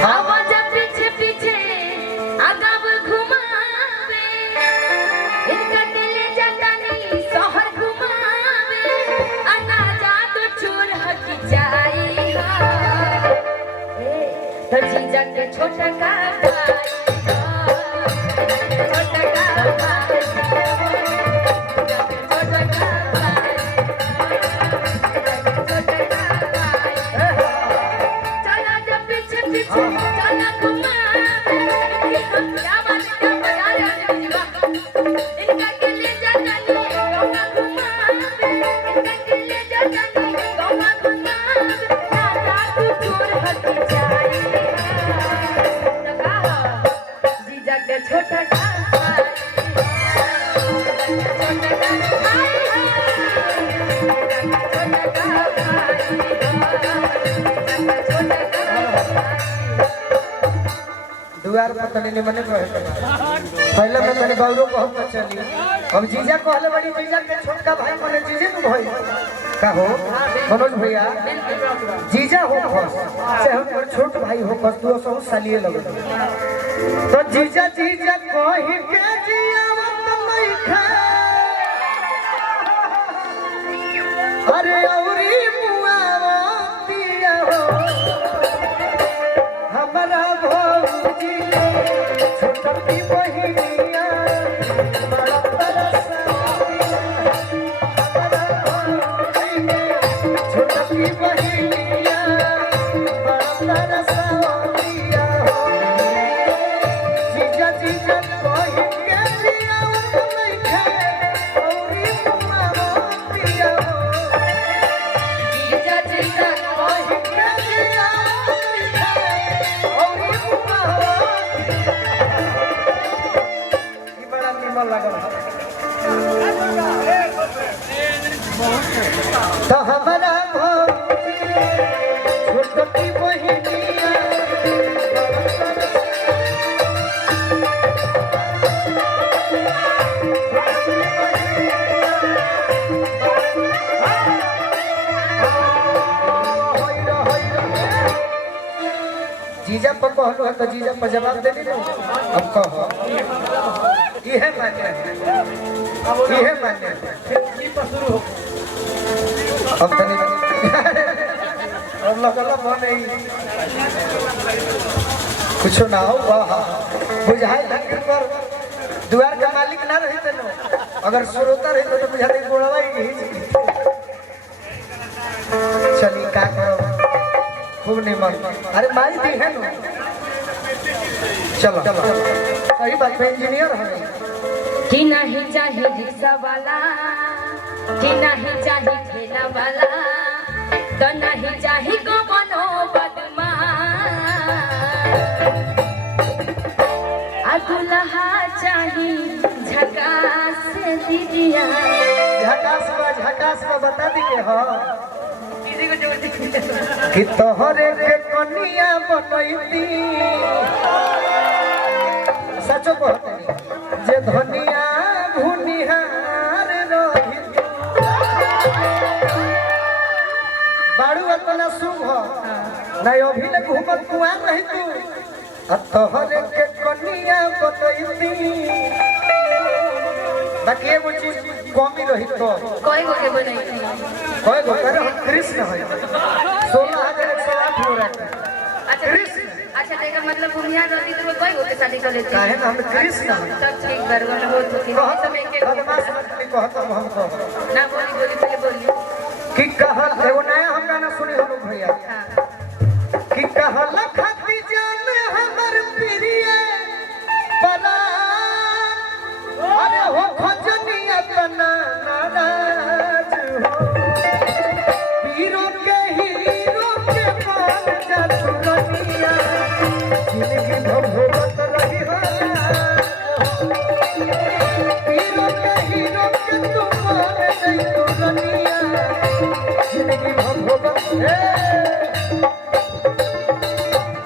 आवाज पीछे पीछे अगब घुमावे इनका दिले जतनी शहर घुमावे अना जा तो चोर हक जाई तो जीजा के छोटा का दुआर पर तनी निमने कहे पहले में तनी गौरव बहुत चली अब जीजा कहले बड़ी जीजा के छोटका भाई मने जीजे न भाई का हो मनोज भैया जीजा हो बस से हम छोट भाई हो बस तू सब सालिए लगे तो जीजा जीजा कहि के जियावत नहीं खा अरे औरी मुआवा पिया हो हमरा भौजी छोटकी बहिनिया बड़ा छोटकी बहिनिया बड़ा तरसौलिया हो जीजा जीजा कहि के जियावत नहीं खा औरी मुआवा पिया हो जीजा जीजा कहि के जियावत नहीं खा औरी मुआवा ई बड़ा निमन लागल तो हमरा भौजी छोटकी बहिनिया जीजा पर कहलो है तो जीजा पर जवाब देनी ना अब कहो इहे मान्य है इहे मान्य है अब तनी अब लगला मन कुछ ना हो बुझाई लगे पर दुआर का मालिक ना रही तेनो अगर श्रोता रही तो बुझाते गोड़वा ही नहीं चली का करो खूब निमन अरे माई दी है ना चलो सही बात पे इंजीनियर है कि नहीं चाहे रिक्शा वाला कि नहीं चाहे ठेला वाला तो नहीं चाहे कौनो बदमाश दुल्हा चाहे झकास दीदिया झकास में बता दी के हो कि तोहरे के कनिया बनैती सचो कहते जे धनिया भुनिहार रही बाड़ू अपना शुभ नहीं अभी न घूमत कुआर रही तू तोहरे के कनिया बनैती बाकी एगो चीज कमी रही तो कोई गो के बनाई कोई गो करे हम कृष्ण है 16,108 हो रहा है कृष्ण अच्छा तेरा मतलब भूमिया रहती तो कोई गो के शादी कर लेते काहे ना हम कृष्ण है सब ठीक बरगल हो तो कि समय के बदमाश मत कहत हम कहो ना बोली पहले बोली कि कहल एगो नया हम गाना सुनी हम भैया कि कहल खाती जान हमर प्रिय परा अरे हो भजनिया तना नाराज हो हीरो के मान जातु रनिया जिंदगी भोगत रही हो हीरो के तू मान जातु रनिया जिंदगी भोगत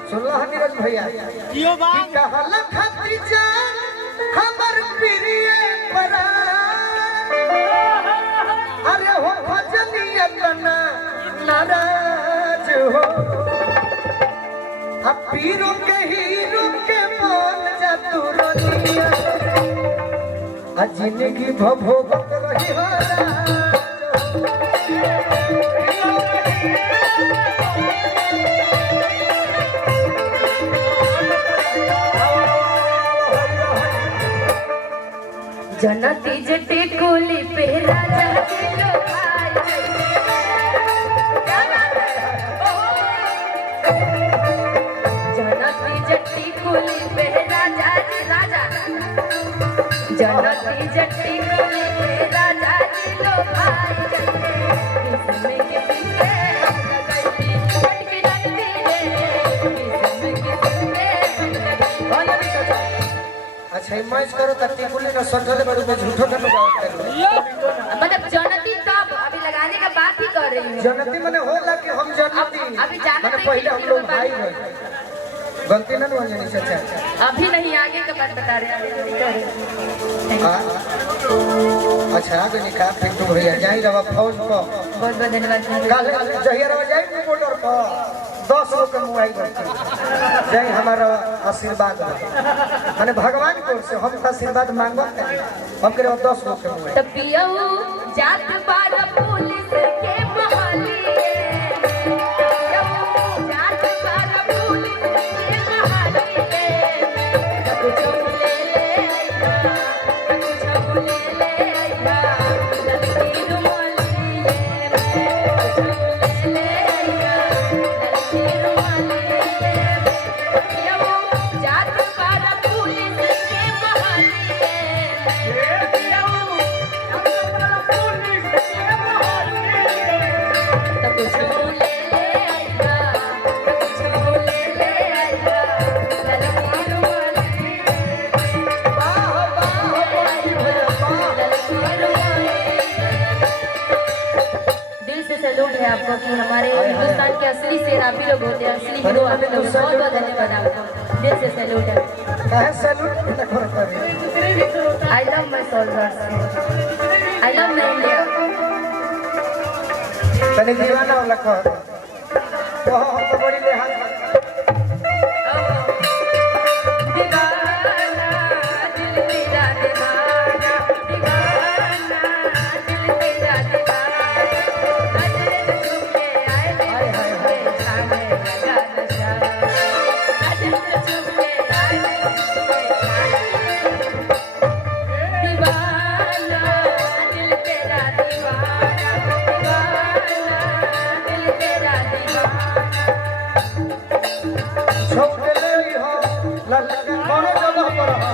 सुनला नीरज भैया कियो बात कहल खाती जान हमर प्रिय परा अरे हो भजनिया तना नाराज हो अब पीरो के हीरो के मान जा तू रनिया आ जिंदगी भोगत रही हो जनती जटी कुली पे राजा दिलो भाई क्या बात है जनती जटी कुली पे राजा जी राजा जनती जटी कुली पे राजा दिलो भाई इसमें किसके हम लगई फटकी लगती रे इसमें किसके हम लगई अच्छा मैच करो तक बोले ना सटले बड़े में झूठो का बात करो मतलब जनती कब अभी लगाने का बात ही कर रही हूँ जनती माने होला कि हम जनती अभी जानते माने पहले हम लोग भाई रहे गलती ना हो जानी चाचा अभी नहीं आगे का बात बता रहे हैं हां अच्छा आगे निकाल फिर तो भैया जाई रवा फौज को बहुत बहुत धन्यवाद कल जहिया रवा जाई रिपोर्टर को 10 लोग के मुआई करते जय हमारा आशीर्वाद माने भगवान को से हम आशीर्वाद मांगो हम करे 10 लोग के मुआई तब पियो जात बार पुलिस के बहाली जात बार पुलिस के बहाली कुछ ले ले कुछ ले ले लड़की रुमाली कुछ ले ले लड़की रुमाली जात बार पुलिस के बहाली आपको कि हमारे हिंदुस्तान के असली शेर आप ही लोग होते हैं असली हीरो आप ही लोग हैं। बहुत बहुत धन्यवाद आपको दिल से सैल्यूट है काहे सैल्यूट ना करो करे I love my soldiers I love my India तने दीवाना वाला को हम तो बड़ी ले हाथ दीवाना दिल तेरा दीवाना दीवाना दिल तेरा दीवाना नजर छुपके आए मेरे सामने लगा नशा नजर छुपके आए दीवाना दिल तेरा दीवाना दीवाना दिल तेरा दीवाना छोड़ ले हो लल्ला कौन जगह पर हो